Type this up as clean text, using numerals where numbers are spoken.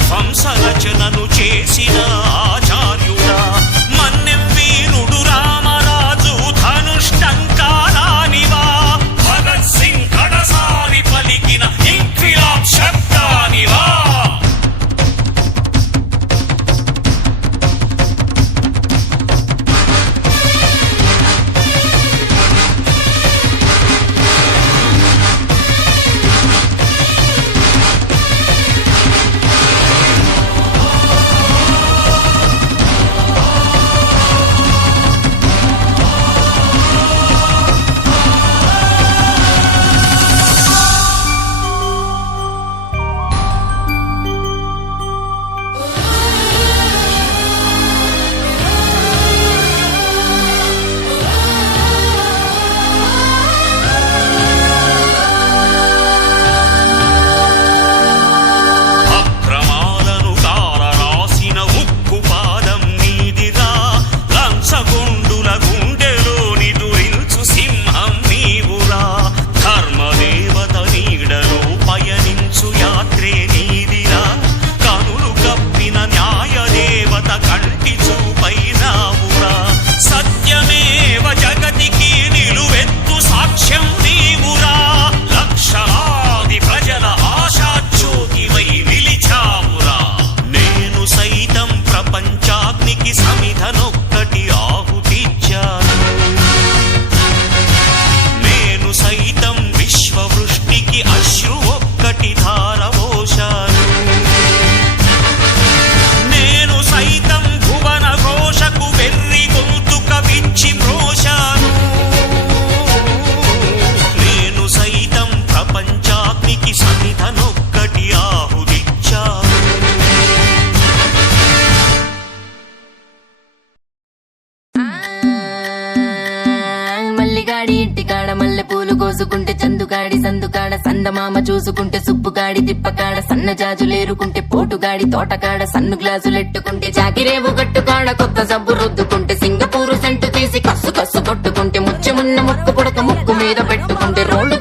ధ్వంసరచనను చేసిన ఆచార్యుడా మన్నెం వీరుడు రామరాజు ధనుష్టంకారానివా భగత్ సింగ్ కడసారి పలికిన ఇంక్విలాబ్ శబ్దానివా సమిధనొక్కటి ఆహుతిచ్చాను నేను సైతం విశ్వవృష్టికి అశ్రు ఒక్కటి ధారపోశాను నేను సైతం భువన ఘోషకు వెర్రి గొంతుక విచ్చి మ్రోశాను నేను సైతం ప్రపంచాగ్నికి సమిధనొక్కటి ఆహుతిచ్చాను మల్లిగాడి ఇంటికాడ మల్లె పూలు కోసుకుంటే చందుగాడి సందుకాడ సందమామ చూసుకుంటే సుబ్బుగాడి తిప్పకాడ సన్న జాజులేరుకుంటే పోటుగాడి తోటకాడ సన్ను గ్లాసులెట్టుకుంటే జాకిరేవు గట్టుకాడ కొత్త సబ్బు రుద్దుకుంటే సింగపూరు సెంటు తీసి కస్సు కస్సు కొట్టుకుంటే ముచ్చెమున్న ముక్కు పుడక ముక్కు మీద పెట్టుకుంటే రోడ్డు